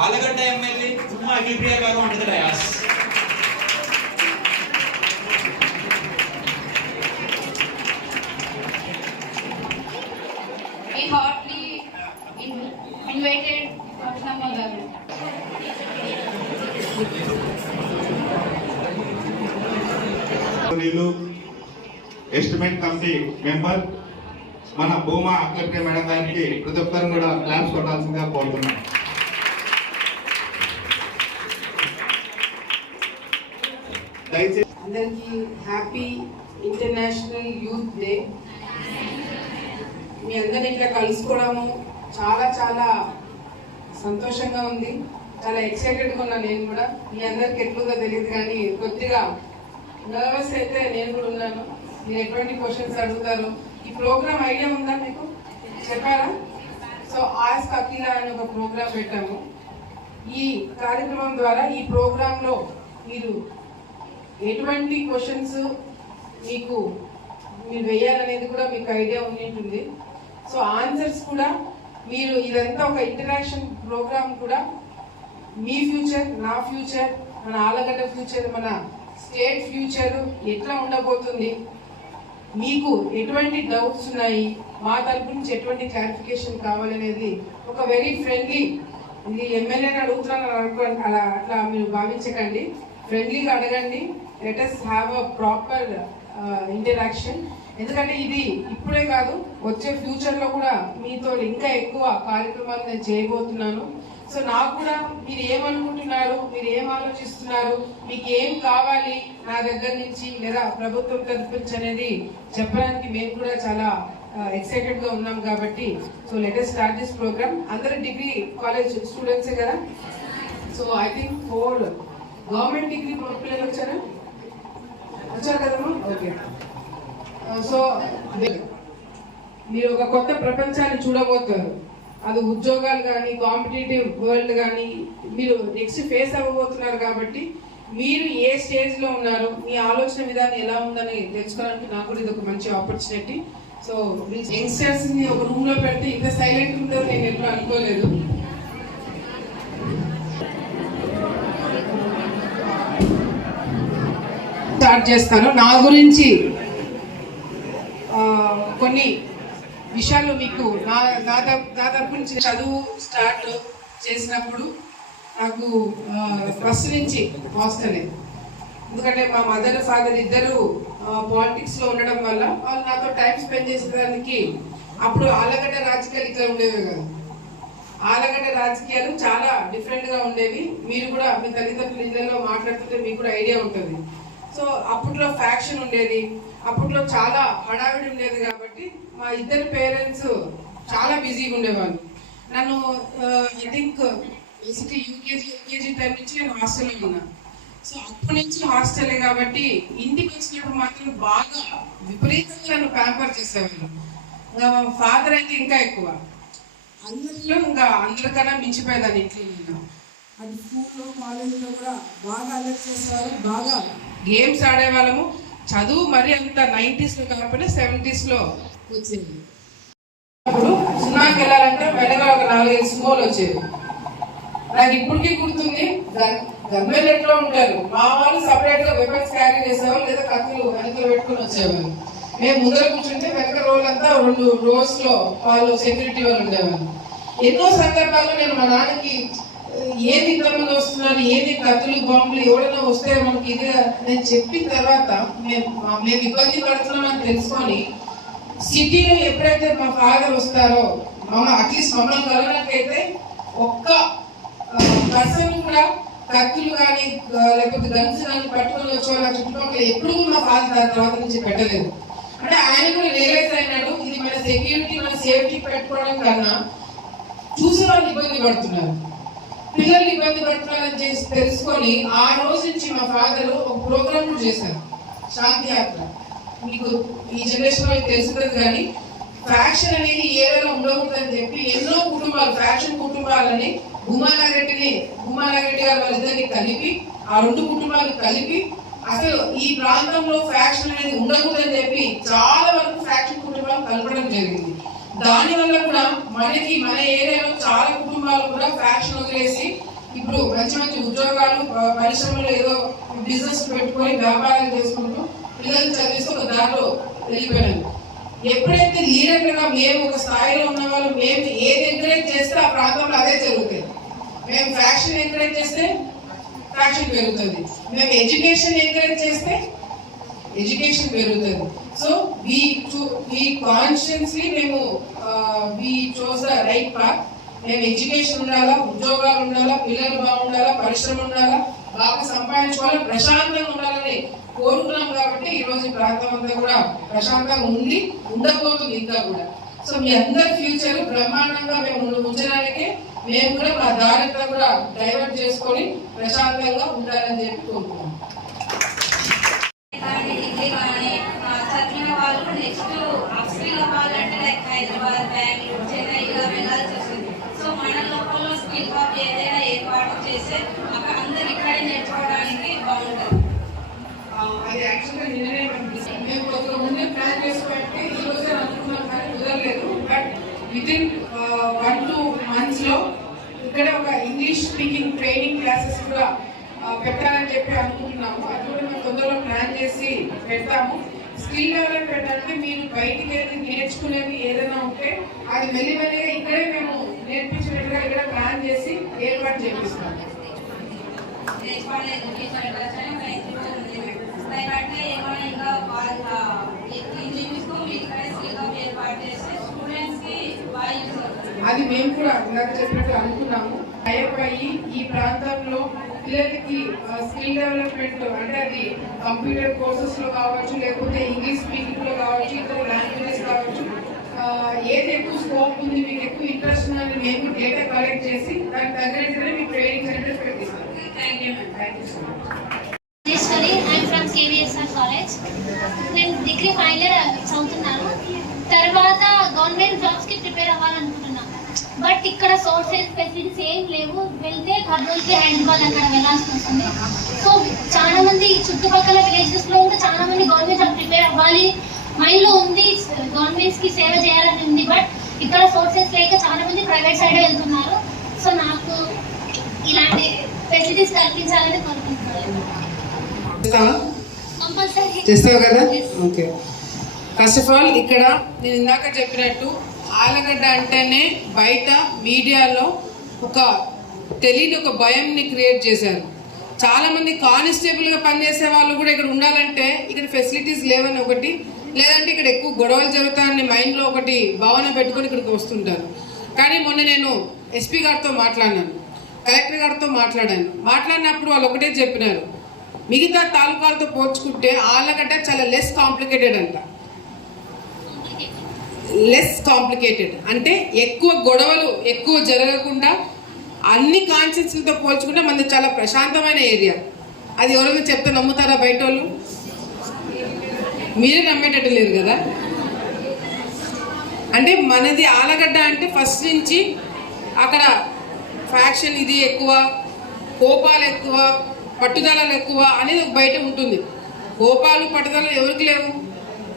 Allagadda MLA ఉమ్మా అఖిలప్రియ గారు అంటే dais estimate committee member. మన భూమా అక్కడికే మేడం గారికి ప్రతి ఒక్కరు కూడా క్లాప్స్ కొట్టాల్సిందిగా కోరుతున్నాం దయచేసి అందరికీ హ్యాపీ ఇంటర్నేషనల్ యూత్ డే. మీ అందరిని ఇట్లా కలుసుకోవడము చాలా చాలా సంతోషంగా ఉంది. చాలా ఎక్సైటెడ్గా ఉన్నా నేను కూడా. మీ అందరికి ఎట్లుందో తెలియదు కానీ కొద్దిగా నర్వస్ అయితే నేను కూడా ఉన్నాను. మీరు ఎటువంటి క్వశ్చన్స్ అడుగుతారు? ఈ ప్రోగ్రామ్ ఐడియా ఉందా మీకు? చెప్పారా? సో ఆస్క్ అఖిల అని ఒక ప్రోగ్రామ్ పెట్టాము. ఈ కార్యక్రమం ద్వారా ఈ ప్రోగ్రాంలో మీరు ఎటువంటి క్వశ్చన్స్ మీకు మీరు వేయాలనేది కూడా మీకు ఐడియా ఉంటుంది. సో ఆన్సర్స్ కూడా మీరు ఇదంతా ఒక ఇంటరాక్షన్ ప్రోగ్రామ్ కూడా మీ ఫ్యూచర్ నా ఫ్యూచర్ మన ఆలగడ్డ ఫ్యూచర్ మన స్టేట్ ఫ్యూచర్ ఎట్లా ఉండబోతుంది? మీకు ఎటువంటి డౌట్స్ ఉన్నాయి? మా తరపు నుంచి ఎటువంటి క్లారిఫికేషన్ కావాలనేది ఒక వెరీ ఫ్రెండ్లీ ఇది ఎమ్మెల్యేని అడుగుతున్నాను అనుకోండి అలా అట్లా మీరు భావించకండి. ఫ్రెండ్లీగా అడగండి. Let us have a proper interaction ఎందుకంటే ఇది ఇప్పుడే కాదు వచ్చే ఫ్యూచర్లో కూడా మీతో ఇంకా ఎక్కువ కార్యక్రమాలు నేను చేయబోతున్నాను. సో నాకు కూడా మీరు ఏమనుకుంటున్నారు మీరు ఏం ఆలోచిస్తున్నారు మీకు ఏం కావాలి నా దగ్గర నుంచి లేదా ప్రభుత్వం తరపు నుంచి అనేది చెప్పడానికి మేము కూడా చాలా uh, ఎక్సైటెడ్గా ఉన్నాం కాబట్టి so let's start this program అందరు డిగ్రీ కాలేజ్ స్టూడెంట్సే కదా? So I think four government degree పిల్లలు వచ్చారా వచ్చారు కదమ్మా ఓకే సో మీరు ఒక కొత్త ప్రపంచాన్ని చూడబోతారు అది ఉద్యోగాలు కానీ కాంపిటేటివ్ వరల్డ్ కానీ మీరు నెక్స్ట్ ఫేస్ అవ్వబోతున్నారు కాబట్టి మీరు ఏ స్టేజ్లో ఉన్నారు మీ ఆలోచన విధానం ఎలా ఉందని తెలుసుకోవడానికి నాకు కూడా ఇది ఒక మంచి ఆపర్చునిటీ సో యంగ్స్టర్స్ని ఒక రూమ్లో పెడితే ఇంత సైలెంట్ ఉంటుందో నేను ఎప్పుడు అనుకోలేదు. స్టార్ట్ చేస్తాను. నా గురించి కొన్ని విషయాలు మీకు నా నా దాదాపు నా తరపు నుంచి చదువు స్టార్ట్ చేసినప్పుడు నాకు ఫస్ట్ నుంచి హాస్టలే ఎందుకంటే మా మదర్ ఫాదర్ ఇద్దరు పాలిటిక్స్లో ఉండడం వల్ల వాళ్ళు నాతో టైం స్పెండ్ చేసేదానికి అప్పుడు ఆలగడ్డ రాజకీయాలు ఇట్లా ఉండేవి కదా. ఆలగడ్డ రాజకీయాలు చాలా డిఫరెంట్గా ఉండేవి. మీరు కూడా మీ తల్లిదండ్రుల ఇళ్ళలో మాట్లాడుతుంటే మీకు కూడా ఐడియా ఉంటుంది. సో అప్పట్లో ఫ్యాక్షన్ ఉండేది. అప్పట్లో చాలా హడావిడి ఉండేది కాబట్టి మా ఇద్దరు పేరెంట్స్ చాలా బిజీగా ఉండేవాళ్ళు. నన్ను I think basically UKG UKG time నుంచి నేను హాస్టల్లో ఉన్నా. సో అప్పటి నుంచి హాస్టలే కాబట్టి ఇంటికి వచ్చినప్పుడు మాత్రం బాగా విపరీతంగా నన్ను ప్యాంపర్ చేసేవాళ్ళు. ఫాదర్ అయితే ఇంకా ఎక్కువ. అందరిలో ఇంకా అందరికన్నా మించిపోయేదాన్ని ఇంట్లో నేను అది స్కూల్లో కాలేజీలో కూడా బాగా అలర్ట్ చేసేవారు బాగా గేమ్స్ ఆడేవాళ్ళము. చదువు మరి అంత నైంటీస్లో కాకపోతే సెవెంటీస్లో వచ్చేది. అప్పుడు సినిమాకి వెళ్ళాలంటే వెనక ఒక నాలుగైదు సినిమాలు వచ్చేవి. నాకు ఇప్పటికీ గుర్తుంది గన్మెన్ ఎట్లా ఉంటారు. మా వాళ్ళు సపరేట్గా వెపన్స్ క్యారీ చేసేవాళ్ళు లేదా కత్తులు వెనకలు పెట్టుకుని వచ్చేవాళ్ళు. మేము ముందర కూర్చుంటే వెనక రోజులంతా రెండు రోస్లో వాళ్ళు సెక్యూరిటీ వాళ్ళు ఉండేవాళ్ళు. ఎన్నో సందర్భాల్లో నేను మా నాన్నకి ఏది ఇంతమంది వస్తున్నారు ఏది కత్తులు బాంబులు ఎవరైనా వస్తే మనకి ఇది నేను చెప్పిన తర్వాత మేము మేము ఇబ్బంది పడుతున్నామని తెలుసుకొని సిటీలో ఎప్పుడైతే మా ఫాదర్ వస్తారో మమ్మ అట్లీస్ట్ మమ్మల్ని కలవడానికైతే ఒక్క పర్సన్ కూడా కత్తులు కానీ లేకపోతే గన్స్ కానీ పట్టుకొని వచ్చే వాళ్ళ చుట్టుపక్కల ఎప్పుడు మా ఫాదర్ దాని తర్వాత నుంచి పెట్టలేదు. అంటే ఆయన కూడా రియలైజ్ అయినాడు ఇది మన సెక్యూరిటీ మన సేఫ్టీ పెట్టుకోవడం కన్నా చూసే వాళ్ళు ఇబ్బంది పడుతున్నారు. పిల్లలు ఇబ్బంది పడుతున్నారని చేసి తెలుసుకొని ఆ రోజు నుంచి మా ఫాదర్ ఒక ప్రోగ్రామ్ కూడా చేశారు. శాంతి యాత్ర. మీకు ఈ జనరేషన్లో తెలుసుకుంది కానీ ఫ్యాక్షన్ అనేది ఏదైనా ఉండకూడదని చెప్పి ఎన్నో కుటుంబాలు ఫ్యాక్షన్ కుటుంబాలని భూమానారెడ్డిని భూమానారెడ్డి గారు వాళ్ళిద్దరిని కలిపి ఆ రెండు కుటుంబాలు కలిపి అసలు ఈ ప్రాంతంలో ఫ్యాక్షన్ అనేది ఉండకూడదని చెప్పి చాలా వరకు ఫ్యాక్షన్ కుటుంబాలు కలపడం జరిగింది. దాని వల్ల కూడా మనకి మన ఏరియాలో చాలా కుటుంబాలు కూడా ఫ్యాషన్ వదిలేసి ఇప్పుడు మంచి మంచి ఉద్యోగాలు పరిశ్రమలు ఏదో బిజినెస్ పెట్టుకొని వ్యాపారాలు చేసుకుంటూ పిల్లలు చదివిస్తూ ఒక దారిలో వెళ్ళిపోయాను ఎప్పుడైతే లీడర్గా మేము ఒక స్థాయిలో ఉన్న వాళ్ళు మేము ఏది ఎంకరేజ్ చేస్తే ఆ ప్రాంతంలో అదే జరుగుతుంది మేము ఫ్యాషన్ ఎంకరేజ్ చేస్తే ఫ్యాషన్ పెరుగుతుంది. మేము ఎడ్యుకేషన్ ఎంకరేజ్ చేస్తే ఎడ్యుకేషన్ పెరుగుతుంది. సో వీ వీ కాన్షియస్లీ మేము we chose the right path మేము ఎడ్యుకేషన్ ఉండాలా ఉద్యోగాలు ఉండాలా పిల్లలు బాగుండాలా పరిశ్రమ ఉండాలా బాగా సంపాదించుకోవాలి ప్రశాంతంగా ఉండాలని కోరుకున్నాం కాబట్టి ఈ రోజు ఈ ప్రాంతం అంతా కూడా ప్రశాంతంగా ఉంది ఉండబోతుంది ఇంకా కూడా. సో మీ అందరి ఫ్యూచర్ బ్రహ్మాండంగా మేము ఉంచడానికే మేము కూడా మా దారంతా కూడా డైవర్ట్ చేసుకొని ప్రశాంతంగా ఉండాలని చెప్పి కోరుకున్నాం చదివిన వాళ్ళు నెక్స్ట్ అప్స్కిల్ అవ్వాలంటే లైక్ హైదరాబాద్ బెంగళూరు చెన్నై ఇలా వెళ్ళాల్సి వస్తుంది. సో మన లోపల స్కిల్ హాబ్ ఏదైనా ఏర్పాటు చేస్తే అక్కడ అందరు ఇక్కడే నేర్చుకోవడానికి బాగుంటుంది. ఆ, అది యాక్చువల్గా నిన్ననే పంపిస్తాం మేము కొంచెం ముందే ప్లాన్ చేసి పెట్టి ఈ రోజే అనుకున్నాం కానీ కుదరలేదు. But within one two మంత్స్లో ఇక్కడ ఒక ఇంగ్లీష్ స్పీకింగ్ ట్రైనింగ్ క్లాసెస్ కూడా పెట్టాలని చెప్పి అనుకుంటున్నాము. అది కూడా మేము తొందరలో ప్లాన్ చేసి పెడతాము. స్కిల్ డెవలప్మెంట్ అంటే మీరు బయటికి వెళ్ళి నేర్చుకునేది ఏదైనా ఉంటే అది మెల్లిమెల్లిగా ఇక్కడే మేము నేర్పించినట్టుగా ఇక్కడ ప్లాన్ చేసి ఏర్పాటు అవుతుంది అది మేము కూడా ఇందాక చెప్పినట్టు అనుకున్నాము. టైప్ అయ్యి ఈ ప్రాంతంలో పిల్లలకి స్కిల్ డెవలప్మెంట్ అంటే అది కంప్యూటర్ కోర్సెస్లో కావచ్చు లేకపోతే ఇంగ్లీష్ స్పీకింగ్లో కావచ్చు ఇతర లాంగ్వేజెస్ కావచ్చు ఏది ఎక్కువ స్కోప్ ఉంది మీకు ఎక్కువ ఇంట్రెస్ట్ ఉందని మేము డేటా కలెక్ట్ చేసి దానికి తగినట్టుగానే మీకు training centres పెట్టిస్తాం. Thank you ma'am thank you so much KVSR college నేను డిగ్రీ ఫైనల్ ఇయర్ చదువుతున్నాను. తర్వాత గవర్నమెంట్ జాబ్స్కి ప్రిపేర్ అవ్వాలనుకుంటున్నాను. బట్ ఇక్కడ సోర్సెస్ ఫెసిలిటీస్ ఏం లేవు. వెళ్తే కర్నూలుకి హైదరాబాద్ అక్కడ వెళ్ళాల్సి వస్తుంది సో చాలా మంది చుట్టుపక్కల విలేజెస్లో కూడా చాలా మంది గవర్నమెంట్ జాబ్ ప్రిపేర్ అవ్వాలి. మైండ్లో ఉంది గవర్నమెంట్స్కి సేవ చేయాలని ఉంది బట్ ఇక్కడ సోర్సెస్ లేక చాలా మంది ప్రైవేట్ సైడ్ వెళ్తున్నారు. సో నాకు ఇలాంటి ఫెసిలిటీస్ కల్పించాలని కోరుకుంటున్నాను. చేస్తావా కదా. ఓకే ఫస్ట్ ఆఫ్ ఆల్ ఇక్కడ నేను ఇందాక చెప్పినట్టు ఆలగడ్డ అంటేనే బయట మీడియాలో ఒక తెలియని ఒక భయంని క్రియేట్ చేశారు. చాలామంది కానిస్టేబుల్గా పనిచేసే వాళ్ళు కూడా ఇక్కడ ఉండాలంటే ఇక్కడ ఫెసిలిటీస్ లేవని ఒకటి లేదంటే ఇక్కడ ఎక్కువ గొడవలు జరుగుతాయని మైండ్లో ఒకటి భావన పెట్టుకొని ఇక్కడికి వస్తుంటారు. కానీ మొన్న నేను ఎస్పీ గారితో మాట్లాడినాను కలెక్టర్ గారితో మాట్లాడాను. మాట్లాడినప్పుడు వాళ్ళు ఒకటే చెప్పినారు మిగతా తాలూకాలతో పోల్చుకుంటే ఆళ్ళగడ్డ చాలా లెస్ కాంప్లికేటెడ్ అంట. లెస్ కాంప్లికేటెడ్ అంటే ఎక్కువ గొడవలు ఎక్కువ జరగకుండా అన్ని కాన్షియస్లతో పోల్చుకుంటే మనది చాలా ప్రశాంతమైన ఏరియా. అది ఎవరైనా చెప్తే నమ్ముతారా బయట వాళ్ళు మీరే నమ్మేటట్టు లేరు కదా? అంటే మనది ఆలగడ్డ అంటే ఫస్ట్ నుంచి అక్కడ ఫ్యాక్షన్ ఇది ఎక్కువ కోపాలు ఎక్కువ పట్టుదలలు ఎక్కువ అనేది బయట ఉంటుంది. కోపాలు పట్టుదలలు ఎవరికి లేవు?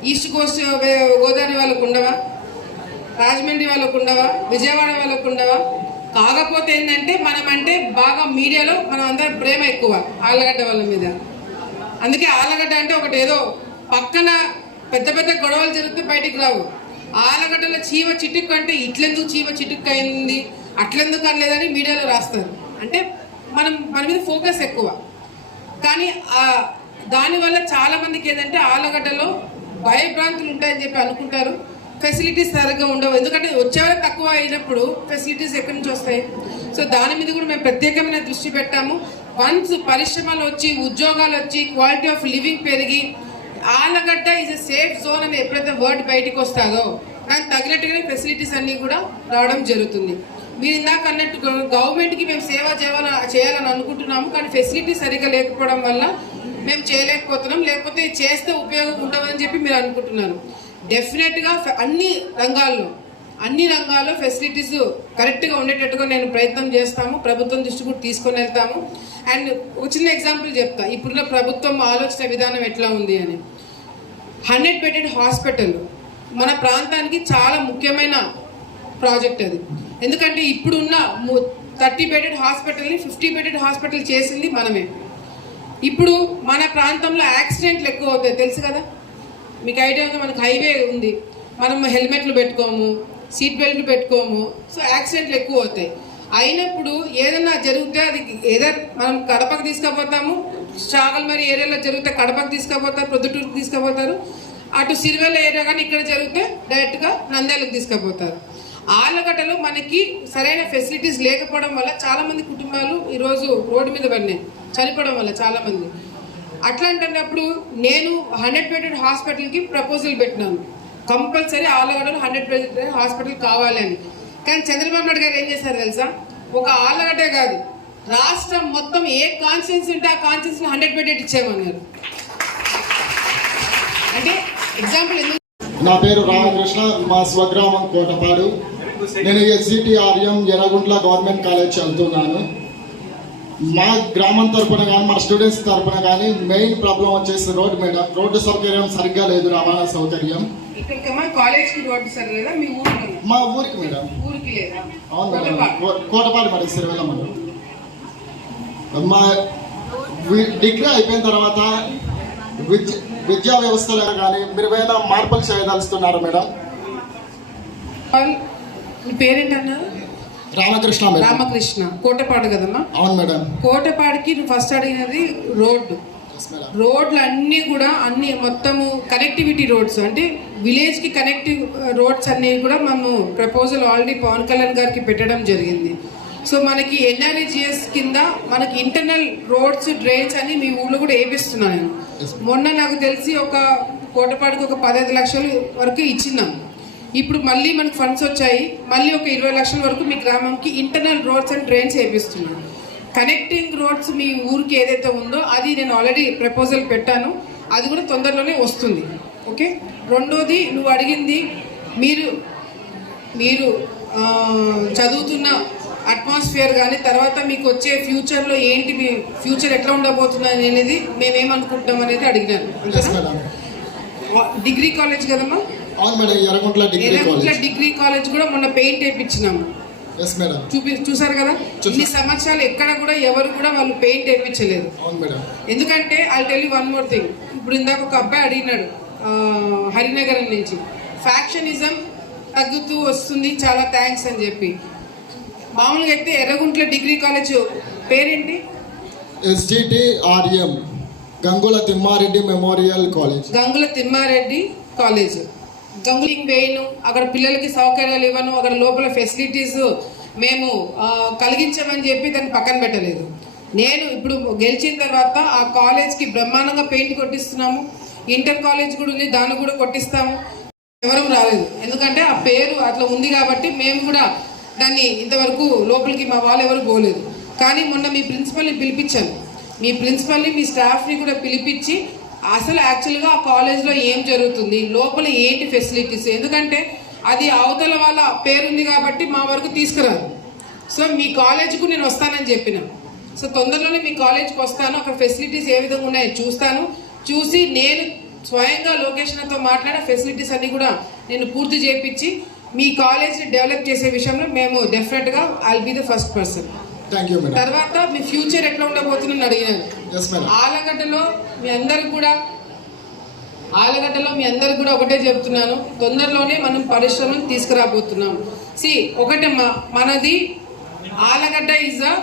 ఈస్ట్ కోస్ట్ గోదావరి వాళ్ళకు ఉండవా? రాజమండ్రి వాళ్ళకు ఉండవా? విజయవాడ వాళ్ళకు ఉండవా? కాకపోతే ఏంటంటే మనం అంటే బాగా మీడియాలో మనం అందరం ప్రేమ ఎక్కువ ఆలగడ్డ వాళ్ళ మీద. అందుకే ఆలగడ్డ అంటే ఒకటి ఏదో పక్కన పెద్ద పెద్ద గొడవలు జరిగితే బయటికి రావు. ఆలగడ్డలో చీమ చిటుక్కు అంటే ఇట్లెందుకు చీమ చిటుక్కు అయింది అట్లెందుకు అనలేదని మీడియాలో రాస్తారు. అంటే మనం మన మీద ఫోకస్ ఎక్కువ. కానీ దానివల్ల చాలామందికి ఏంటంటే ఆలగడ్డలో భయభ్రాంతులు ఉంటాయని చెప్పి అనుకుంటారు. ఫెసిలిటీస్ సరిగ్గా ఉండవు. ఎందుకంటే వచ్చేవారు తక్కువ అయినప్పుడు ఫెసిలిటీస్ ఎక్కడి నుంచి వస్తాయి? సో దాని మీద కూడా మేము ప్రత్యేకమైన దృష్టి పెట్టాము. వన్స్ పరిశ్రమలు వచ్చి ఉద్యోగాలు వచ్చి క్వాలిటీ ఆఫ్ లివింగ్ పెరిగి Allagadda is a safe zone అని ఎప్పుడైతే వర్డ్ బయటకు వస్తుందో దానికి తగినట్టుగానే ఫెసిలిటీస్ అన్నీ కూడా రావడం జరుగుతుంది. మీరు ఇందాక అన్నట్టు గవర్నమెంట్కి మేము సేవ చేయాలని చేయాలని అనుకుంటున్నాము. కానీ ఫెసిలిటీ సరిగ్గా లేకపోవడం వల్ల మేము చేయలేకపోతున్నాం లేకపోతే చేస్తే ఉపయోగం ఉండవని చెప్పి మీరు అనుకుంటున్నారు. డెఫినెట్గా ఫె- అన్ని రంగాల్లో అన్ని రంగాల్లో ఫెసిలిటీస్ కరెక్ట్గా ఉండేటట్టుగా నేను ప్రయత్నం చేస్తాము ప్రభుత్వం దృష్టి కూడా తీసుకొని వెళ్తాము. అండ్ ఒక చిన్న ఎగ్జాంపుల్ చెప్తా ఇప్పుడున్న ప్రభుత్వం ఆలోచన విధానం ఎట్లా ఉంది అని. హండ్రెడ్ బెడెడ్ హాస్పిటల్ మన ప్రాంతానికి చాలా ముఖ్యమైన ప్రాజెక్ట్ అది. ఎందుకంటే ఇప్పుడున్న థర్టీ బెడెడ్ హాస్పిటల్ని ఫిఫ్టీ బెడెడ్ హాస్పిటల్ చేసింది మనమే. ఇప్పుడు మన ప్రాంతంలో యాక్సిడెంట్లు ఎక్కువ అవుతాయి తెలుసు కదా? మీకు ఐడియా ఉంది? మనకు హైవే ఉంది. మనం హెల్మెట్లు పెట్టుకోము సీట్ బెల్ట్లు పెట్టుకోము. సో యాక్సిడెంట్లు ఎక్కువ అవుతాయి. అయినప్పుడు ఏదైనా జరిగితే అది ఏదో మనం కడపకు తీసుకుపోతాము మరి ఏరియాలో జరిగితే కడపకు తీసుకుపోతారు ప్రొద్దుటూరుకు తీసుకుపోతారు. అటు సిరివెల్ల ఏరియా కానీ ఇక్కడ జరిగితే డైరెక్ట్గా నంద్యాలకు తీసుకుపోతారు. ఆలగడ్డలో మనకి సరైన ఫెసిలిటీస్ లేకపోవడం వల్ల చాలామంది కుటుంబాలు ఈరోజు రోడ్డు మీద పడినాయి. చనిపోవడం వల్ల చాలామంది. అట్లాంటప్పుడు నేను హండ్రెడ్ బెడెడ్ హాస్పిటల్కి ప్రపోజల్ పెట్టినాను. కంపల్సరీ ఆలగడ్డలో హండ్రెడ్ బెడెడ్ హాస్పిటల్ కావాలని కానీ చంద్రబాబు నాయుడు గారు ఏం చేశారు తెలుసా? ఒక ఆలగడ్డే కాదు రాష్ట్రం మొత్తం ఏ కాన్స్టిట్యూన్సీ ఉంటే ఆ కాన్స్టిట్యూన్సీ హండ్రెడ్ బెడెడ్ ఇచ్చేయమన్నారు. అంటే ఎగ్జాంపుల్ ఎందుకు? నా పేరు రామకృష్ణ మా స్వగ్రామం కోటపాడు. నేను ఎస్జిటిఆర్ఎం ఎర్రగుంట్ల గవర్నమెంట్ కాలేజ్ చదువుతున్నాను మా గ్రామం తరపున కానీ మా స్టూడెంట్స్ తరపున కానీ మెయిన్ ప్రాబ్లం వచ్చేసి రోడ్డు మీద రోడ్డు సౌకర్యం సరిగ్గా లేదు రవాణా సౌకర్యం. మీ ఊరికి మేడం. అవును madam. Kotapadu. Madam Sirivella madam మా డిగ్రీ అయిపోయిన తర్వాత విద్య విద్యా వ్యవస్థలో కానీ మీరు మార్పులు చేయదలుస్తున్నారు మేడం? మీ పేరేంటన్నారు రామకృష్ణ రామకృష్ణ. కోటపాడు కదమ్మా? అవును మేడం. కోటపాడికి నువ్వు ఫస్ట్ అడిగినది రోడ్డు. రోడ్లు అన్నీ కూడా అన్ని మొత్తము కనెక్టివిటీ రోడ్స్ అంటే విలేజ్కి కనెక్టివ్ రోడ్స్ అన్నీ కూడా మేము ప్రపోజల్ ఆల్రెడీ పవన్ కళ్యాణ్ గారికి పెట్టడం జరిగింది. సో మనకి ఎన్ఆర్ఏజిఎస్ కింద మనకి ఇంటర్నల్ రోడ్స్ డ్రైన్స్ అన్ని మీ ఊళ్ళో కూడా వేపిస్తున్నాను నేను. మొన్న నాకు తెలిసి ఒక కోటపాడికి ఒక పదహైదు లక్షలు వరకు ఇచ్చినాం ఇప్పుడు మళ్ళీ మనకు ఫండ్స్ వచ్చాయి. మళ్ళీ ఒక ఇరవై లక్షల వరకు మీ గ్రామంకి ఇంటర్నల్ రోడ్స్ అండ్ డ్రైన్స్ వేపిస్తున్నాను కనెక్టింగ్ రోడ్స్ మీ ఊరికి ఏదైతే ఉందో అది నేను ఆల్రెడీ ప్రపోజల్ పెట్టాను. అది కూడా తొందరలోనే వస్తుంది. ఓకే రెండోది నువ్వు అడిగింది మీరు మీరు చదువుతున్న అట్మాస్ఫియర్ కానీ తర్వాత మీకు వచ్చే ఫ్యూచర్లో ఏంటి మీ ఫ్యూచర్ ఎట్లా ఉండబోతున్నది అనేది మేమేమనుకుంటాం అనేది అడిగినాను. డిగ్రీ కాలేజ్ కదమ్మా? అవును madam Erraguntla degree Erraguntla degree college కూడా మొన్న పెయింట్ వేయించినాము ఎస్ మేడం చూపి చూసారు కదా. ఇన్ని సంవత్సరాలు ఎక్కడ కూడా ఎవరు కూడా వాళ్ళు పెయింట్ వేయించలేదు అవును మేడం ఎందుకంటే I tell one more thing ఇప్పుడు ఇందాక ఒక అబ్బాయి అడిగినాడు హరినగరం నుంచి. ఫ్యాక్షనిజం తగ్గుతూ వస్తుంది చాలా థ్యాంక్స్ అని చెప్పి. మామూలుగా అయితే ఎర్రగుంట్ల డిగ్రీ కాలేజ్ పేరేంటి? SGTRM Gangula Thimmareddy memorial college Gangula Thimmareddy college గంగులింగ్ వేయను. అక్కడ పిల్లలకి సౌకర్యాలు ఇవ్వను. అక్కడ లోపల ఫెసిలిటీస్ మేము కలిగించమని చెప్పి దాన్ని పక్కన పెట్టలేదు. నేను ఇప్పుడు గెలిచిన తర్వాత ఆ కాలేజ్కి బ్రహ్మాండంగా పెయింట్ కొట్టిస్తున్నాము. ఇంటర్ కాలేజ్ కూడా ఉంది. దాన్ని కూడా కొట్టిస్తాము. ఎవరూ రాలేదు. ఎందుకంటే ఆ పేరు అట్లా ఉంది కాబట్టి మేము కూడా దాన్ని ఇంతవరకు లోపలికి మా వాళ్ళు ఎవరు పోలేదు. కానీ మొన్న మీ ప్రిన్సిపల్ని పిలిపించాను. మీ ప్రిన్సిపల్ని మీ స్టాఫ్ని కూడా పిలిపించి అసలు యాక్చువల్గా ఆ కాలేజ్లో ఏం జరుగుతుంది? లోపల ఏంటి ఫెసిలిటీస్ ఎందుకంటే అది అవతల వాళ్ళ పేరుంది కాబట్టి మా వరకు తీసుకురాదు సో మీ కాలేజ్కు నేను వస్తానని చెప్పిన. సో తొందరలోనే మీ కాలేజ్కి వస్తాను. అక్కడ ఫెసిలిటీస్ ఏ విధంగా ఉన్నాయో చూస్తాను. చూసి నేను స్వయంగా లొకేషన్తో మాట్లాడే ఫెసిలిటీస్ అన్ని కూడా నేను పూర్తి చేపించి మీ కాలేజ్ని డెవలప్ చేసే విషయంలో మేము డెఫినెట్గా I be the first person thank you madam తర్వాత మీ ఫ్యూచర్ ఎట్లా ఉండబోతుందని అడిగినాను ఆలగడ్డలో మీ అందరికి కూడా ఆలగడ్డలో మీ అందరికి కూడా ఒకటే చెప్తున్నాను. తొందరలోనే మనం పరిశ్రమలు తీసుకురాబోతున్నాం. సి ఒకటే మనది Allagadda is a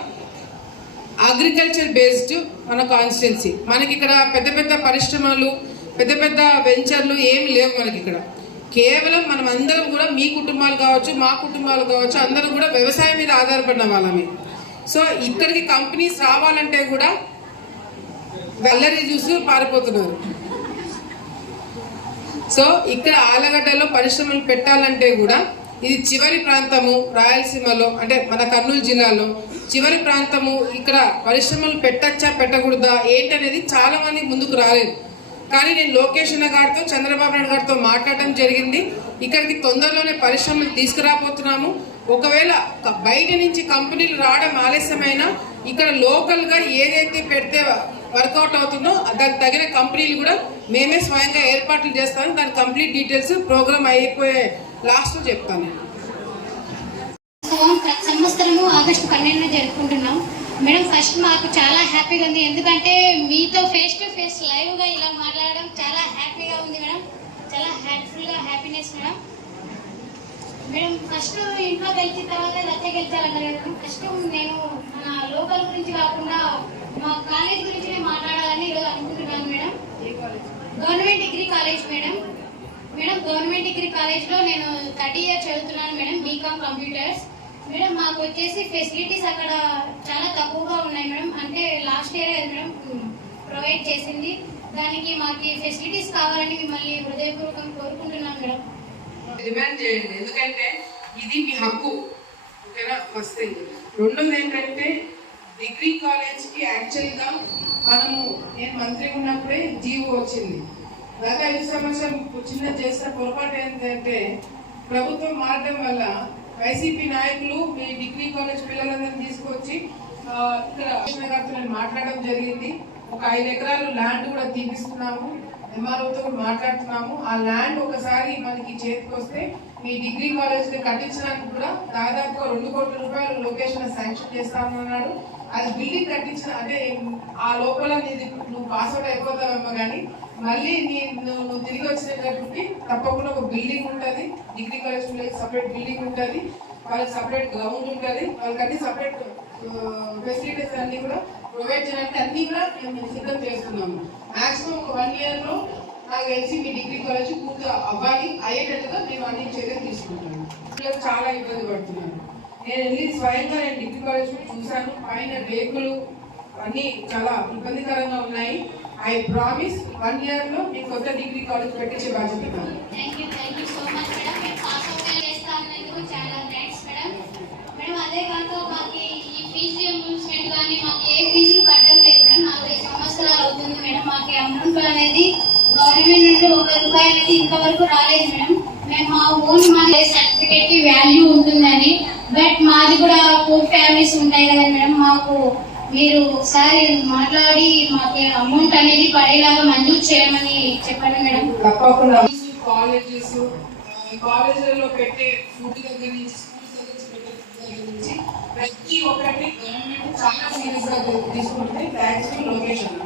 agriculture based మన కాన్స్టిట్యున్సీ మనకి ఇక్కడ పెద్ద పెద్ద పరిశ్రమలు పెద్ద పెద్ద వెంచర్లు ఏమి లేవు మనకి ఇక్కడ. కేవలం మనం అందరం కూడా మీ కుటుంబాలు కావచ్చు మా కుటుంబాలు కావచ్చు అందరం కూడా వ్యవసాయం మీద ఆధారపడిన వాళ్ళమే. సో ఇక్కడికి కంపెనీస్ రావాలంటే కూడా వెల్లరి చూసి పారిపోతున్నారు. సో ఇక్కడ ఆలగడ్డలో పరిశ్రమలు పెట్టాలంటే కూడా ఇది చివరి ప్రాంతము రాయలసీమలో అంటే మన కర్నూలు జిల్లాలో చివరి ప్రాంతము. ఇక్కడ పరిశ్రమలు పెట్టచ్చా పెట్టకూడదా ఏంటనేది చాలా మంది ముందుకు రాలేదు. కానీ నేను లోకేష్ గారితో చంద్రబాబు నాయుడు గారితో మాట్లాడటం జరిగింది. ఇక్కడికి తొందరలోనే పరిశ్రమలు తీసుకురాబోతున్నాము. ఒకవేళ బయట నుంచి కంపెనీలు రావడం ఆలస్యమైనా ఇక్కడ లోకల్గా ఏదైతే పెడితే వర్కౌట్ అవుతుందో దానికి తగిన కంపెనీలు కూడా మేమే స్వయంగా ఏర్పాట్లు చేస్తాను దాని కంప్లీట్ డీటెయిల్స్ ప్రోగ్రామ్ అయిపోయే లాస్ట్ చెప్తాను. ప్రతి సంవత్సరము ఆగస్టు పన్నెండున జరుపుకుంటున్నాం. మేడం ఫస్ట్ మాకు చాలా హ్యాపీగా ఉంది. ఎందుకంటే మీతో ఫేస్ టు ఫేస్ లైవ్గా ఇలా మాట్లాడడం చాలా హ్యాపీగా ఉంది మేడం. చాలా హ్యాపీఫుల్గా హ్యాపీనెస్ మేడం. మేడం ఫస్ట్ ఇంట్లో గెలిచిన తర్వాత రచ్చ గెలిచాలన్నారు. ఫస్ట్ నేను మన లోకల్ గురించి కాకుండా మా కాలేజ్ గురించి మాట్లాడాలని ఈరోజు అనుకుంటున్నాను madam. Government degree college madam. Madam government degree కాలేజ్లో నేను థర్టీ ఇయర్ చదువుతున్నాను మేడం బీకామ్ కంప్యూటర్స్. మేడం మాకు వచ్చేసి ఫెసిలిటీస్ అక్కడ చాలా తక్కువగా ఉన్నాయి మేడం. అంటే లాస్ట్ ఇయర్ మేడం ప్రొవైడ్ చేసింది. దానికి మాకు ఫెసిలిటీస్ కావాలని మిమ్మల్ని హృదయపూర్వకం కోరుకుంటున్నాను మేడం. డిమాండ్ చేయండి. ఎందుకంటే ఇది మీ హక్కు. ఓకేనా? ఫస్ట్ థింగ్ రెండోది ఏంటంటే డిగ్రీ కాలేజ్కి యాక్చువల్గా మనము నేను మంత్రి ఉన్నప్పుడే జీవో వచ్చింది. గత ఐదు సంవత్సరం చిన్న చేసిన పొరపాటు ఏంటంటే ప్రభుత్వం మారడం వల్ల వైసీపీ నాయకులు మీ డిగ్రీ కాలేజ్ పిల్లలందరినీ తీసుకొచ్చి ఇక్కడ గారితో నేను మాట్లాడడం జరిగింది. ఒక ఐదు ఎకరాలు ల్యాండ్ కూడా తీపిస్తున్నాము ఎంఆర్ఓతో మాట్లాడుతున్నాము. ఆ ల్యాండ్ ఒకసారి మనకి చేతికి వస్తే మీ డిగ్రీ కాలేజ్ కట్టించడానికి కూడా దాదాపుగా రెండు కోట్ల రూపాయలు లొకేషన్ శాంక్షన్ చేస్తామన్నాడు అది బిల్డింగ్ కట్టించిన అంటే ఆ లోపల నీది నువ్వు పాస్అవుట్ అయిపోతావేమో కానీ మళ్ళీ నీ నువ్వు తిరిగి వచ్చినటువంటి తప్పకుండా ఒక బిల్డింగ్ ఉంటుంది. డిగ్రీ కాలేజ్ పిల్లలకి సపరేట్ బిల్డింగ్ ఉంటుంది. వాళ్ళకి సపరేట్ గ్రౌండ్ ఉంటుంది. వాళ్ళకి అన్ని సపరేట్ ఫెసిలిటీస్ అన్ని కూడా ప్రొవైడ్ చేయడానికి అన్ని కూడా మేము సిద్ధం చేస్తున్నాము. మాక్సిమం ఒక వన్ ఇయర్లో నాకు తెలిసి మీ డిగ్రీ కాలేజ్ పూర్తి అవ్వాలి. అయ్యేటట్టుగా మేము అన్ని చర్యలు తీసుకుంటాము. పిల్లలు చాలా ఇబ్బంది పడుతున్నారు. నేను వెళ్ళి స్వయంగా నేను డిగ్రీ కాలేజ్ చూశాను. పైన రేకులు అన్ని చాలా ఇబ్బందికరంగా ఉన్నాయి. ఐ ప్రామిస్ వన్ ఇయర్లో మీ కొత్త డిగ్రీ కాలేజ్ పెట్టించే బాధ్యత thank you thank you so much madam చాలా థ్యాంక్స్ మేడం మేడం అదే మాకు ఈ ఫీజు మాకు ఏ సంవత్సరాలు మేడం మాకు అనేది గవర్నమెంట్ నుండి ఒక రూపాయి అనేది ఇంతవరకు రాలేదు మేడం మేము మా ఓన్ మా సర్టిఫికేట్కి వాల్యూ ఉంటుందని బట్ మాది కూడా పూర్ ఫ్యామిలీస్ ఉంటాయి కదా మేడం. మాకు మీరు ఒకసారి మాట్లాడి మాకు అమౌంట్ అనేది పడేలాగా మంజూరు చేయమని చెప్పండి మేడం. తప్పకుండా. కాలేజెస్ కాలేజీలలో పెట్టే ఫుడ్ దగ్గర నుంచి స్కూల్స్ దగ్గర పెట్టే food దగ్గర నుంచి ప్రతి ఒక్కటి గవర్నమెంట్ చాలా సీరియస్గా తీసుకుంటుంది. థ్యాంక్స్ టు లొకేషన్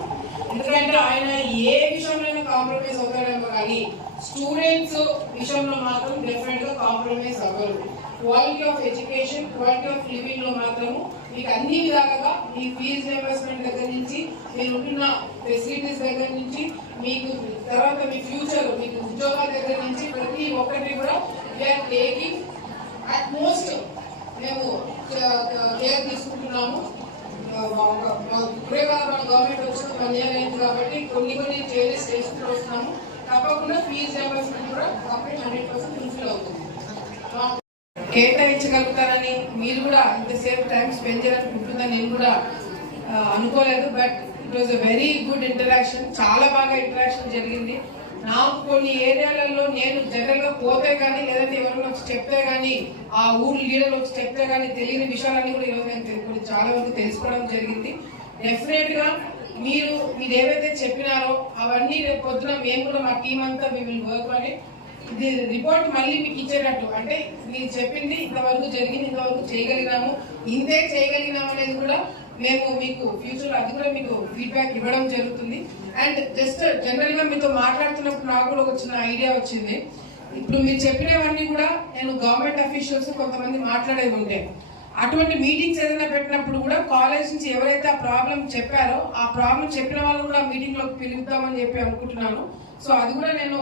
ఎందుకంటే ఆయన ఏ విషయంలో కాంప్రమైజ్ అవుతారేమో కానీ స్టూడెంట్స్ విషయంలో మాత్రం డెఫినెట్గా కాంప్రమైజ్ అవ్వరు. Quality of education quality of లివింగ్లో మాత్రము మీకు అన్ని విధాలుగా మీ ఫీజు రియంబర్స్మెంట్ దగ్గర నుంచి మీరు ఉంటున్న ఫెసిలిటీస్ దగ్గర నుంచి మీకు తర్వాత మీ ఫ్యూచర్ మీకు ఉద్యోగాల దగ్గర నుంచి ప్రతి ఒక్కటి కూడా వీఆర్ టేకింగ్ అట్ మోస్ట్ మేము uh, కేర్ తీసుకుంటున్నాము. ఇప్పుడే కాదు మన గవర్నమెంట్ వచ్చిన వన్ ఇయర్ అయింది కాబట్టి కొన్ని కొన్ని చేంజెస్ చేసుకుంటూ వస్తున్నాము తప్పకుండా ఫీజు రియంబర్స్మెంట్ కూడా కంప్లీట్ హండ్రెడ్ పర్సెంట్ ఫుల్ఫిల్ అవుతుంది కేటాయించగలుగుతారని మీరు కూడా ఇంతసేపు టైం స్పెండ్ చేయడానికి ఉంటుందని నేను కూడా అనుకోలేదు but it was a very good interaction చాలా బాగా ఇంటరాక్షన్ జరిగింది. నాకు కొన్ని ఏరియాలలో నేను జనరల్గా పోతే కానీ లేదంటే ఎవరైనా వచ్చి చెప్తే కానీ ఆ ఊరు లీడర్లు వచ్చి చెప్తే కానీ తెలియని విషయాలన్నీ కూడా ఈరోజు నేను చాలా వరకు తెలుసుకోవడం జరిగింది. డెఫినెట్గా మీరు మీరు ఏవైతే చెప్పినారో అవన్నీ రేపు పొద్దున మేము కూడా మా టీం అంతా మిమ్మల్ని వర్క్ అని ఇది రిపోర్ట్ మళ్ళీ మీకు ఇచ్చేటట్టు. అంటే మీరు చెప్పింది ఇంతవరకు జరిగింది ఇంతవరకు చేయగలిగినాము. ఇంతే చేయగలిగినాము అనేది కూడా మేము మీకు ఫ్యూచర్ అది కూడా మీకు ఫీడ్బ్యాక్ ఇవ్వడం జరుగుతుంది. అండ్ జస్ట్ జనరల్గా మీతో మాట్లాడుతున్నప్పుడు నాకు కూడా ఒక చిన్న ఐడియా వచ్చింది. ఇప్పుడు మీరు చెప్పినవన్నీ కూడా నేను గవర్నమెంట్ అఫీషియల్స్ కొంతమంది మాట్లాడేవి ఉంటాయి అటువంటి మీటింగ్స్ ఏదైనా పెట్టినప్పుడు కూడా కాలేజ్ నుంచి ఎవరైతే ఆ ప్రాబ్లం చెప్పారో ఆ ప్రాబ్లం చెప్పిన వాళ్ళు కూడా మీటింగ్లోకి చెప్పి అనుకుంటున్నాను. సో అది కూడా నేను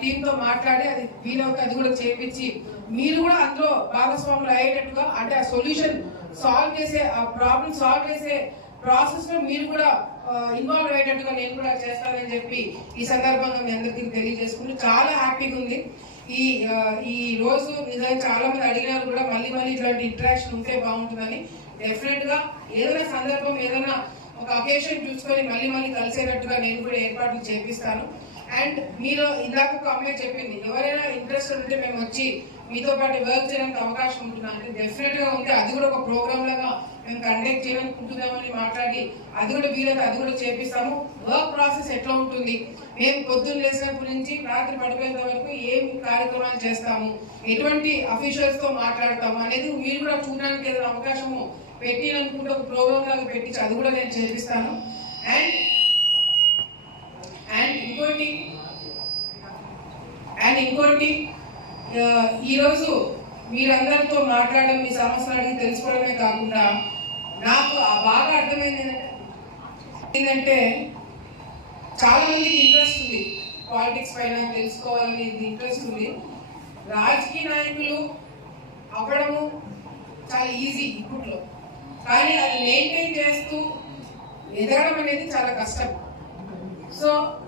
టీమ్తో మాట్లాడి అది వీలవుతే అది కూడా చేపించి మీరు కూడా అందులో భాగస్వాములు అయ్యేటట్టుగా అంటే ఆ సొల్యూషన్ సాల్వ్ చేసే ఆ ప్రాబ్లం సాల్వ్ చేసే ప్రాసెస్లో మీరు కూడా ఇన్వాల్వ్ అయ్యేటట్టుగా నేను కూడా చేస్తానని చెప్పి ఈ సందర్భంగా మీ అందరికీ తెలియజేసుకుంటూ చాలా హ్యాపీగా ఉంది. ఈ ఈ రోజు నిజంగా చాలా మంది అడిగినారు కూడా మళ్ళీ మళ్ళీ ఇట్లాంటి ఇంటరాక్షన్ ఉంటే బాగుంటుందని. డెఫినెట్గా ఏదైనా సందర్భం ఏదైనా ఒక అకేషన్ చూసుకొని మళ్ళీ మళ్ళీ కలిసేటట్టుగా నేను కూడా ఏర్పాట్లు చేపిస్తాను. అండ్ మీరు ఇందాక ఒక అమ్మాయి చెప్పింది ఎవరైనా ఇంట్రెస్ట్ ఉంటే మేము వచ్చి మీతో పాటు వర్క్ చేయడానికి అవకాశం ఉంటుందంటే డెఫినెట్గా ఉంటే అది కూడా ఒక ప్రోగ్రామ్ లాగా మేము కండక్ట్ చేయాలనుకుంటున్నామని మాట్లాడి అది కూడా వీలైతే అది కూడా చేపిస్తాము. వర్క్ ప్రాసెస్ ఎట్లా ఉంటుంది? మేము పొద్దున్న లేసినప్పటి నుంచి రాత్రి పడిపోయేంత వరకు ఏం కార్యక్రమాలు చేస్తాము? ఎటువంటి అఫీషియల్స్తో మాట్లాడతాము? అనేది మీరు కూడా చూడడానికి ఏదైనా అవకాశము పెట్టి అనుకుంటే ఒక ప్రోగ్రామ్ లాగా పెట్టించి అది కూడా నేను చేపిస్తాను. అండ్ అండ్ ఇంకోటి అండ్ ఇంకోటి ఈరోజు మీరందరితో మాట్లాడడం మీ సమస్యలు తెలుసుకోవడమే కాకుండా నాకు బాగా అర్థమైంది. ఏంటంటే- ఏంటంటే చాలా మందికి ఇంట్రెస్ట్ ఉంది. పాలిటిక్స్ పైన తెలుసుకోవాలని ఇంట్రెస్ట్ ఉంది. రాజకీయ నాయకులు అవ్వడము చాలా ఈజీ ఇప్పట్లో. కానీ అది మెయింటైన్ చేస్తూ ఎదగడం అనేది చాలా కష్టం. సో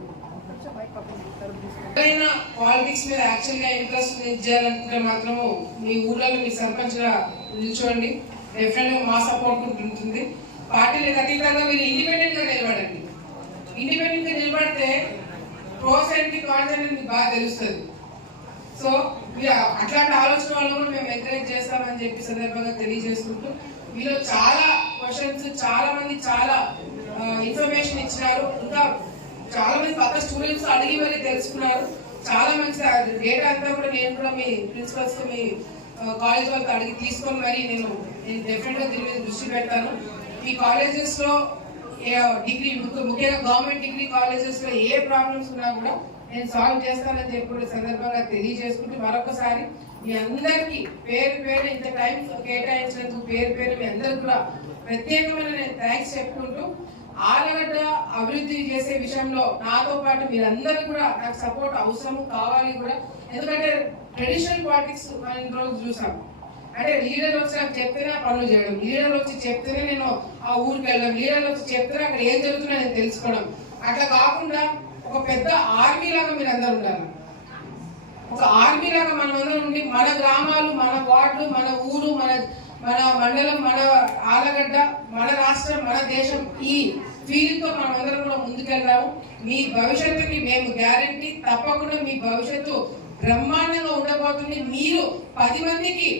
ఎవరైనా పాలిటిక్స్ మీద యాక్చువల్గా ఇంట్రెస్ట్ చేయాలనుకుంటే మాత్రము మీ ఊర్లలో మీ సర్పంచ్గా నిల్చోండి. డెఫినెట్గా మా సపోర్ట్ ఉంటుంది. పార్టీలకు అతీతంగా మీరు ఇండిపెండెంట్గా నిలబడండి. ఇండిపెండెంట్గా నిలబడితే ప్రోస్ ఏంటి కాన్స్ అనేది మీకు బాగా తెలుస్తుంది. సో మీరు అట్లాంటి ఆలోచన వాళ్ళు కూడా మేము ఎంకరేజ్ చేస్తామని చెప్పి సందర్భంగా తెలియజేసుకుంటూ మీలో చాలా క్వశ్చన్స్ చాలా మంది చాలా ఇన్ఫర్మేషన్ ఇచ్చినారు. ఇంకా చాలా మంది పక్క స్టూడెంట్స్ అడిగి మరి తెలుసుకున్నారు. చాలా మంచి డేటా అంతా కూడా నేను కూడా మీ ప్రిన్సిపల్స్ మీ కాలేజ్ వాళ్ళతో అడిగి తీసుకొని మరి నేను నేను డెఫినెట్గా దీని మీద దృష్టి పెడతాను మీ కాలేజెస్లో డిగ్రీ ముఖ్యంగా గవర్నమెంట్ డిగ్రీ కాలేజెస్లో ఏ ప్రాబ్లమ్స్ ఉన్నా కూడా నేను సాల్వ్ చేస్తానని చెప్పి సందర్భంగా తెలియజేసుకుంటూ మరొకసారి మీ అందరికీ పేరు పేరు ఇంత టైం కేటాయించినందుకు పేరు పేరు మీ అందరికి కూడా ప్రత్యేకమైన నేను థ్యాంక్స్ చెప్పుకుంటూ ఆలగడ్డ అభివృద్ధి చేసే విషయంలో నాతో పాటు మీరందరూ కూడా నాకు సపోర్ట్ అవసరం కావాలి కూడా. ఎందుకంటే ట్రెడిషనల్ పాలిటిక్స్ మనం ఇన్ని రోజులు అంటే లీడర్ వచ్చి నాకు చెప్తేనే పనులు చేయడం లీడర్ వచ్చి చెప్తేనే నేను ఆ ఊరికి వెళ్ళడం లీడర్ వచ్చి చెప్తేనే అక్కడ ఏం జరుగుతుందో నేను తెలుసుకోవడం. అట్లా కాకుండా ఒక పెద్ద ఆర్మీ లాగా మీరు అందరు ఉండాలి ఒక ఆర్మీ లాగా మనం అందరం ఉండి మన గ్రామాలు మన వార్డులు మన ఊరు మన మన మండలం మన ఆలగడ్డ మన రాష్ట్రం మన దేశం ఈ ఫీలింగ్తో మనం అందరం కూడా ముందుకెళ్దాము మీ భవిష్యత్తుకి మేము గ్యారంటీ తప్పకుండా మీ భవిష్యత్తు బ్రహ్మాండంగా ఉండబోతుంది. మీరు పది మందికి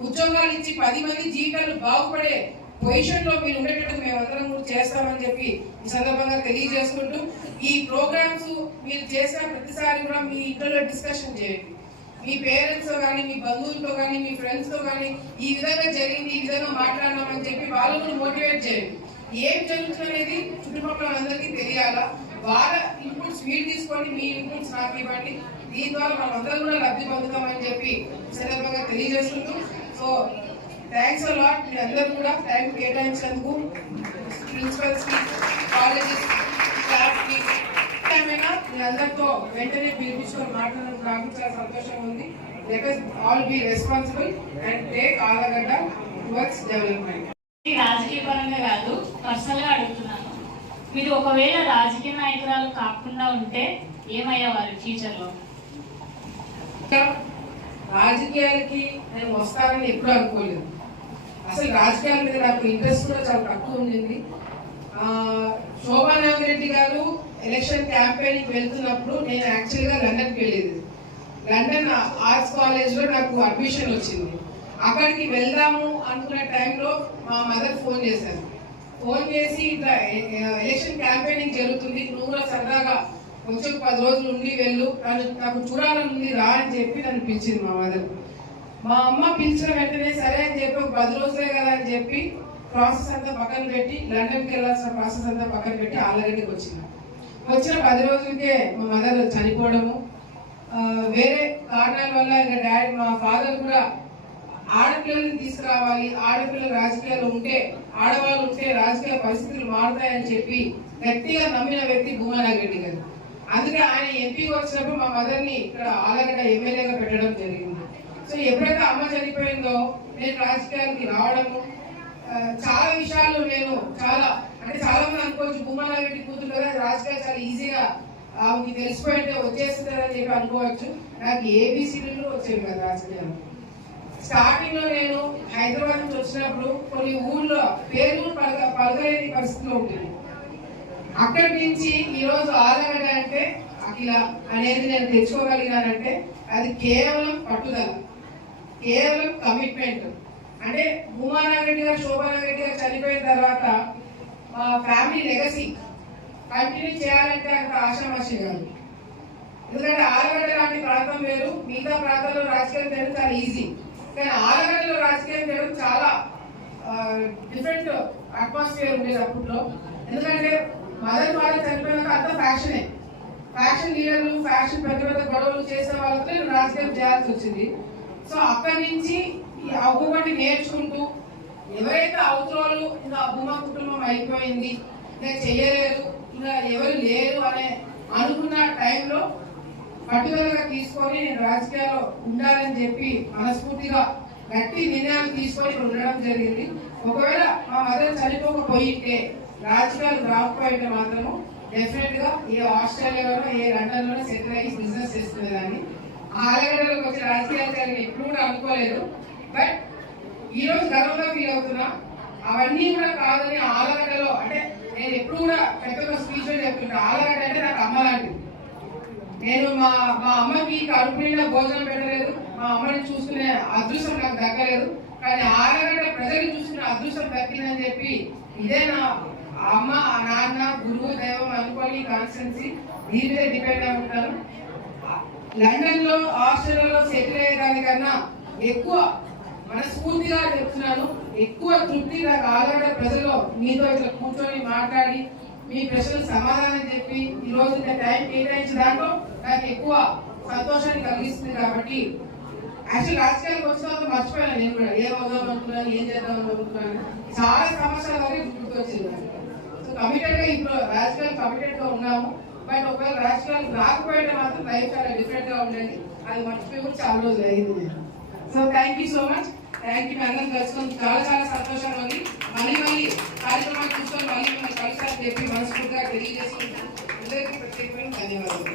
ఉద్యోగాలు ఇచ్చి పది మంది జీవితాలు బాగుపడే పొజిషన్లో మీరు ఉండేటట్టు మేమందరం కూడా చేస్తామని చెప్పి ఈ సందర్భంగా తెలియజేసుకుంటూ ఈ ప్రోగ్రామ్స్ మీరు చేసిన ప్రతిసారి కూడా మీ ఇంట్లో డిస్కషన్ చేయండి. మీ పేరెంట్స్తో కానీ మీ బంధువులతో కానీ మీ ఫ్రెండ్స్తో కానీ ఈ విధంగా జరిగింది ఈ విధంగా మాట్లాడినామని చెప్పి వాళ్ళు కూడా మోటివేట్ చేయండి ఏం జరుగుతుందనేది చుట్టుపక్కల అందరికీ తెలియాలా? వాళ్ళ ఇన్పుట్స్ మీరు తీసుకోండి మీ ఇన్పుట్స్ నాకు ఇవ్వండి. దీని ద్వారా మనం అందరం కూడా లబ్ధి పొందుతామని చెప్పి సందర్భంగా తెలియజేస్తుంటూ సో థ్యాంక్స్ అలాట్ మీ అందరూ కూడా. టైం కేటాయించినందుకు ప్రిన్సిపల్స్కి కాలేజెస్ స్టాఫ్కి అందరితో వెంటనే పిలిపించుకొని మాట్లాడినందుకు నాకు చాలా సంతోషంగా ఉంది. Let all be responsible and take Allagadda towards development రాజకీయ పరంగా కాదు పర్సనల్గా అడుగుతున్నాను. మీరు ఒకవేళ రాజకీయ నాయకురాలు కాకుండా ఉంటే ఏమయ్యేవారు ఫ్యూచర్లో ఇంకా రాజకీయాలకి నేను వస్తానని ఎప్పుడు అనుకోలేదు. అసలు రాజకీయాల మీద నాకు ఇంట్రెస్ట్ కూడా చాలా తక్కువ ఉండింది. ఆ, శోభా నాగిరెడ్డి గారు ఎలక్షన్ క్యాంపెయిన్ వెళ్తున్నప్పుడు నేను యాక్చువల్గా లండన్కి వెళ్ళేది. లండన్ ఆర్ట్స్ కాలేజ్లో నాకు అడ్మిషన్ వచ్చింది. అక్కడికి వెళ్దాము అనుకున్న టైంలో మా మదర్ ఫోన్ చేశారు. ఫోన్ చేసి ఇట్లా ఎలక్షన్ క్యాంపెయినింగ్ జరుగుతుంది. నువ్వు కూడా సరదాగా కొంచెం పది రోజులు ఉండి వెళ్ళు. నన్ను నాకు చూడాలని ఉంది రా అని చెప్పి నన్ను పిలిచింది మా మదర్. మా అమ్మ పిలిచిన వెంటనే సరే అని చెప్పి ఒక పది రోజులే కదా అని చెప్పి ప్రాసెస్ అంతా పక్కన పెట్టి లండన్కి వెళ్ళాల్సిన ప్రాసెస్ అంతా పక్కన పెట్టి ఆలగడ్డకి వచ్చిన. వచ్చిన పది రోజులకే మా మదర్ చనిపోవడము. వేరే కారణాల వల్ల ఇంకా డాడీ మా ఫాదర్ కూడా ఆడపిల్లల్ని తీసుకురావాలి ఆడపిల్లలు రాజకీయాలు ఉంటే ఆడవాళ్ళు ఉంటే రాజకీయ పరిస్థితులు మారుతాయని చెప్పి గట్టిగా నమ్మిన వ్యక్తి భూమనాగరెడ్డి గారు. అందుకే ఆయన ఎంపీగా వచ్చినప్పుడు మా మదర్ని ఇక్కడ ఆలగడ్డ ఎమ్మెల్యేగా పెట్టడం జరిగింది. సో ఎప్పుడైతే అమ్మ చనిపోయిందో నేను రాజకీయానికి రావడము చాలా విషయాలు నేను చాలా అంటే చాలా మంది అనుకోవచ్చు భూమనాగరెడ్డి కూతురు కదా రాజకీయ చాలా ఈజీగా ఆమెకి తెలిసిపోయింటే వచ్చేస్తుంది అని చెప్పి అనుకోవచ్చు. నాకు ఏబిసిడీలు వచ్చేవి కదా రాజకీయాలు స్టార్టింగ్లో నేను హైదరాబాద్ నుంచి వచ్చినప్పుడు కొన్ని ఊర్లో పేరు పలక పలకలేని పరిస్థితిలో ఉంటుంది అక్కడి నుంచి ఈ రోజు అంటే అఖిల అనేది నేను తెచ్చుకోగలిగానంటే అది కేవలం పట్టుదల కేవలం కమిట్మెంట్ అంటే భూమానారెడ్డి గారు శోభానారెడ్డి గారు చనిపోయిన తర్వాత మా ఫ్యామిలీ లెగసీ కంటిన్యూ చేయాలంటే అంత ఆశామాషి కాదు. ఎందుకంటే ఆలగడ్డ లాంటి ప్రాంతం వేరు మిగతా ప్రాంతాల్లో రాజకీయం చేయడం చాలా ఈజీ. కానీ ఆలగడ్డలో రాజకీయం చేయడం చాలా డిఫరెంట్ అట్మాస్ఫియర్ ఉండేది అప్పట్లో. ఎందుకంటే మదర్ ఫాదర్ చనిపోయినాక అంత ఫ్యాషనే. ఫ్యాషన్ లీడర్లు ఫ్యాషన్ పెద్ద పెద్ద గొడవలు చేసే వాళ్ళతో రాజకీయం చేయాల్సి వచ్చింది. సో అక్కడి నుంచి ఈ ఒక్కొక్కటి నేర్చుకుంటూ ఎవరైతే అవసరాలు ఇంకా భూమా కుటుంబం అయిపోయింది ఇంకా చెయ్యలేదు ఇంకా ఎవరు లేరు అనే అనుకున్న టైంలో పట్టుదలగా తీసుకొని నేను రాజకీయాల్లో ఉండాలని చెప్పి మనస్ఫూర్తిగా గట్టి నిర్ణయాలు తీసుకొని ఉండడం జరిగింది. ఒకవేళ మా మదర్ చనిపోకపోయింటే రాజకీయాలు రాకపోయింటే మాత్రము డెఫినెట్గా ఏ ఆస్ట్రేలియాలోనో ఏ లండన్ లోనో సెటిల్ అయ్యి బిజినెస్ చేసుకునేదాన్ని. ఆలగడ్డలోకి వచ్చి రాజకీయాలు జరిగిన ఎప్పుడు కూడా అనుకోలేదు. బట్ ఈ రోజు గర్వంగా ఫీల్ అవుతున్నా. అవన్నీ కూడా కాదని ఆలగడ్డలో అంటే నేను ఎప్పుడు కూడా పెద్ద స్పీచ్ చెప్తుంటా ఆలగడ్డ అంటే నాకు అమ్మ లాంటిది. నేను మా మా అమ్మకి కడుపు నిండా భోజనం పెట్టలేదు. మా అమ్మని చూసుకునే అదృష్టం నాకు దక్కలేదు. కానీ ఆలగడ్డ ప్రజలు చూసుకునే అదృష్టం దక్కిందని చెప్పి ఇదే నా అమ్మ ఆ నాన్న గురువు దైవం అనుకోని కాన్స్టెన్సీ దీని మీద డిపెండ్ అయి ఉంటాను లండన్లో ఆస్ట్రేలియాలో సెటిల్ అయ్యే దానికన్నా ఎక్కువ మనస్ఫూర్తిగా చెప్తున్నాను. ఎక్కువ తృప్తి నాకు ఆలగడ్డ ప్రజల్లో మీతో ఇట్లా కూర్చొని మాట్లాడి మీ ప్రశ్నలు సమాధానం చెప్పి ఈ రోజు ఇంత టైం కేటాయించిన దాంట్లో నాకు ఎక్కువ సంతోషాన్ని కలిగిస్తుంది కాబట్టి. యాక్చువల్ రాజకీయాలకు వచ్చిన తర్వాత మర్చిపోయాను నేను కూడా. ఏ అవుదాం అనుకున్నాను ఏం చేద్దాం అనుకుంటున్నాను చాలా సమస్యల వరకు గుర్తొచ్చింది సో కమిటెడ్గా ఇప్పుడు రాజకీయాలు కమిటెడ్గా ఉన్నాము. బట్ ఒకవేళ రాజకీయాలు రాకపోయినా మాత్రం లైఫ్ చాలా డిఫరెంట్గా ఉండేది. అది మర్చిపోయి కూడా చాలా రోజులు అయింది so thank you so much thank you అందరం కలుసుకొని చాలా చాలా సంతోషం ఉంది మళ్ళీ మళ్ళీ కార్యక్రమాలు చూసుకొని మళ్ళీ మిమ్మల్ని కలిసారని చెప్పి మనస్ఫూర్తిగా తెలియజేసుకుంటాం అందరికీ ప్రత్యేకమైన ధన్యవాదాలు.